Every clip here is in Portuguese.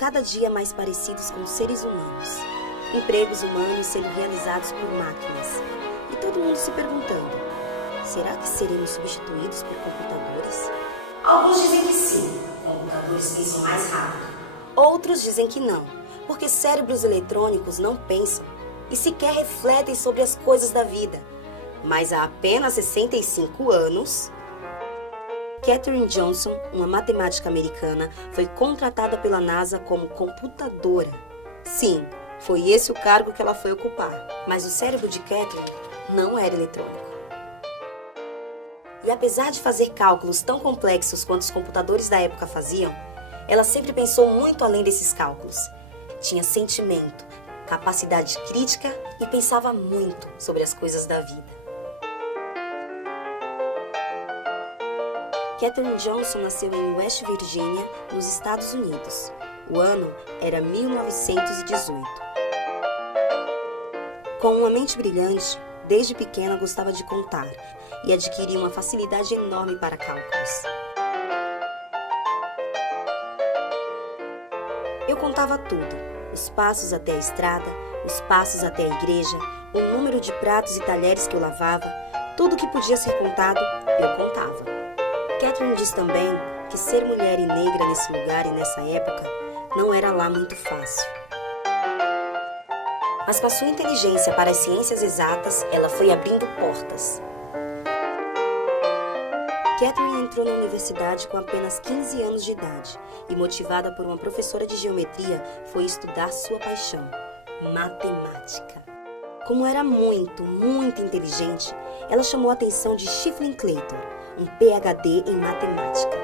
cada dia mais parecidos com seres humanos. Empregos humanos sendo realizados por máquinas. E todo mundo se perguntando, será que seremos substituídos por computadores? Alguns dizem que sim, computadores pensam mais rápido. Outros dizem que não, porque cérebros eletrônicos não pensam e sequer refletem sobre as coisas da vida. Mas há apenas 65 anos, Katherine Johnson, uma matemática americana, foi contratada pela NASA como computadora. Sim, foi esse o cargo que ela foi ocupar. Mas o cérebro de Katherine não era eletrônico. E apesar de fazer cálculos tão complexos quanto os computadores da época faziam, ela sempre pensou muito além desses cálculos. Tinha sentimento, capacidade crítica e pensava muito sobre as coisas da vida. Katherine Johnson nasceu em West Virginia, nos Estados Unidos. O ano era 1918. Com uma mente brilhante, desde pequena gostava de contar e adquiria uma facilidade enorme para cálculos. Eu contava tudo, os passos até a estrada, os passos até a igreja, o número de pratos e talheres que eu lavava, tudo que podia ser contado, eu contava. Katherine diz também que ser mulher e negra nesse lugar e nessa época não era lá muito fácil. Mas com a sua inteligência para as ciências exatas, ela foi abrindo portas. Katherine entrou na universidade com apenas 15 anos de idade e, motivada por uma professora de geometria, foi estudar sua paixão, matemática. Como era muito inteligente, ela chamou a atenção de Shiflin Claytor, um PhD em matemática.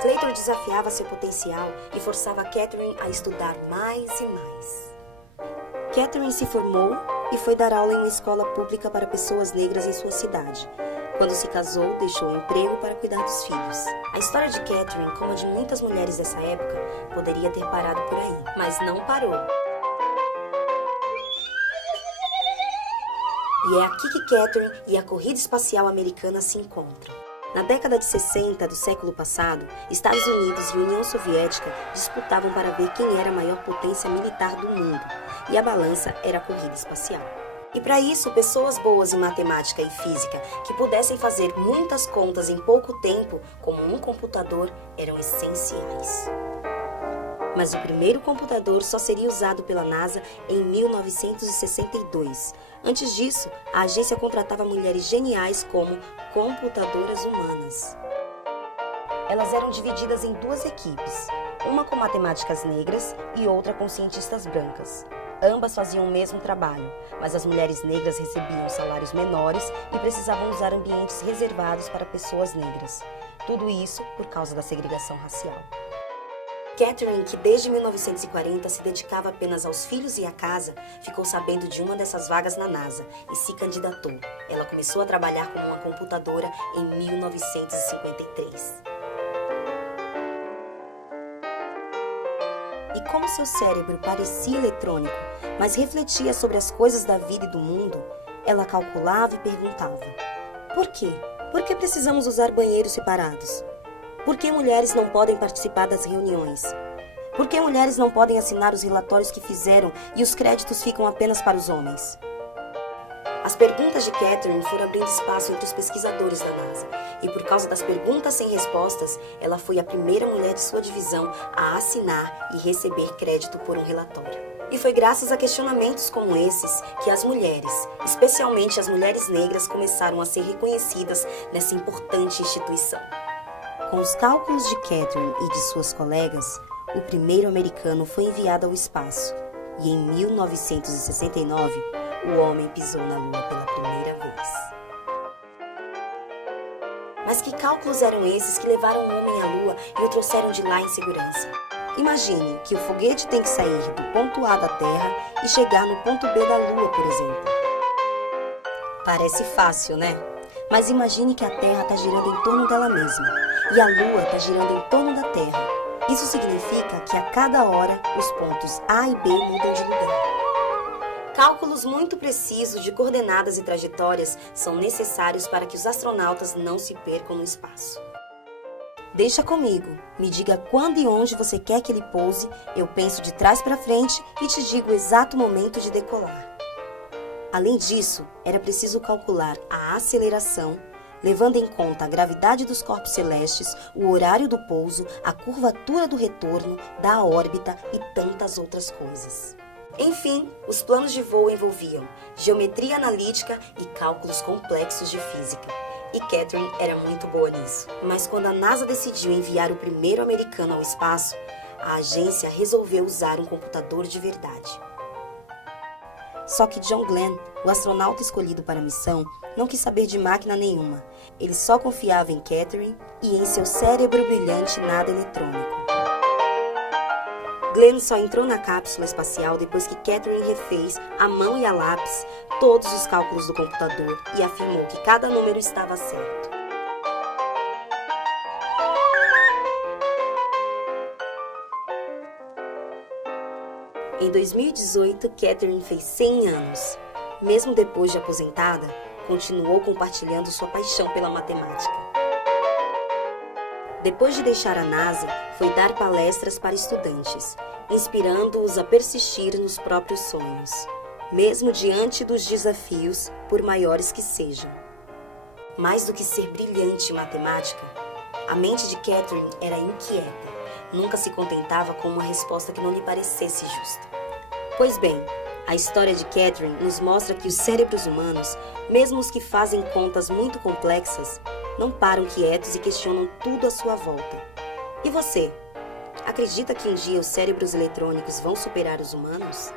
Claytor desafiava seu potencial e forçava Katherine a estudar mais e mais. Katherine se formou e foi dar aula em uma escola pública para pessoas negras em sua cidade. Quando se casou, deixou o emprego para cuidar dos filhos. A história de Katherine, como a de muitas mulheres dessa época, poderia ter parado por aí, mas não parou. E é aqui que Katherine e a corrida espacial americana se encontram. Na década de 60 do século passado, Estados Unidos e União Soviética disputavam para ver quem era a maior potência militar do mundo, e a balança era a corrida espacial. E para isso, pessoas boas em matemática e física, que pudessem fazer muitas contas em pouco tempo, como um computador, eram essenciais. Mas o primeiro computador só seria usado pela NASA em 1962. Antes disso, a agência contratava mulheres geniais como computadoras humanas. Elas eram divididas em duas equipes, uma com matemáticas negras e outra com cientistas brancas. Ambas faziam o mesmo trabalho, mas as mulheres negras recebiam salários menores e precisavam usar ambientes reservados para pessoas negras. Tudo isso por causa da segregação racial. Katherine, que desde 1940 se dedicava apenas aos filhos e à casa, ficou sabendo de uma dessas vagas na NASA e se candidatou. Ela começou a trabalhar como uma computadora em 1953. E como seu cérebro parecia eletrônico, mas refletia sobre as coisas da vida e do mundo, ela calculava e perguntava: por quê? Por que precisamos usar banheiros separados? Por que mulheres não podem participar das reuniões? Por que mulheres não podem assinar os relatórios que fizeram e os créditos ficam apenas para os homens? As perguntas de Katherine foram abrindo espaço entre os pesquisadores da NASA, e por causa das perguntas sem respostas, ela foi a primeira mulher de sua divisão a assinar e receber crédito por um relatório. E foi graças a questionamentos como esses que as mulheres, especialmente as mulheres negras, começaram a ser reconhecidas nessa importante instituição. Com os cálculos de Katherine e de suas colegas, o primeiro americano foi enviado ao espaço, e em 1969, o homem pisou na Lua pela primeira vez. Mas que cálculos eram esses que levaram o homem à Lua e o trouxeram de lá em segurança? Imagine que o foguete tem que sair do ponto A da Terra e chegar no ponto B da Lua, por exemplo. Parece fácil, né? Mas imagine que a Terra está girando em torno dela mesma e a Lua está girando em torno da Terra. Isso significa que a cada hora os pontos A e B mudam de lugar. Cálculos muito precisos de coordenadas e trajetórias são necessários para que os astronautas não se percam no espaço. Deixa comigo. Me diga quando e onde você quer que ele pouse, eu penso de trás para frente e te digo o exato momento de decolar. Além disso, era preciso calcular a aceleração, levando em conta a gravidade dos corpos celestes, o horário do pouso, a curvatura do retorno, da órbita e tantas outras coisas. Enfim, os planos de voo envolviam geometria analítica e cálculos complexos de física. E Katherine era muito boa nisso. Mas quando a NASA decidiu enviar o primeiro americano ao espaço, a agência resolveu usar um computador de verdade. Só que John Glenn, o astronauta escolhido para a missão, não quis saber de máquina nenhuma. Ele só confiava em Katherine e em seu cérebro brilhante nada eletrônico. Glenn só entrou na cápsula espacial depois que Katherine refez, à mão e a lápis, todos os cálculos do computador e afirmou que cada número estava certo. Em 2018, Katherine fez 100 anos. Mesmo depois de aposentada, continuou compartilhando sua paixão pela matemática. Depois de deixar a NASA, foi dar palestras para estudantes, inspirando-os a persistir nos próprios sonhos, mesmo diante dos desafios, por maiores que sejam. Mais do que ser brilhante em matemática, a mente de Katherine era inquieta. Nunca se contentava com uma resposta que não lhe parecesse justa. Pois bem, a história de Katherine nos mostra que os cérebros humanos, mesmo os que fazem contas muito complexas, não param quietos e questionam tudo à sua volta. E você? Acredita que um dia os cérebros eletrônicos vão superar os humanos?